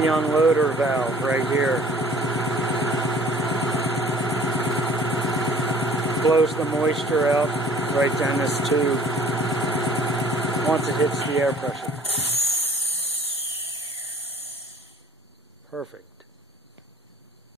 the unloader valve right here. Blows the moisture out right down this tube once it hits the air pressure. Perfect.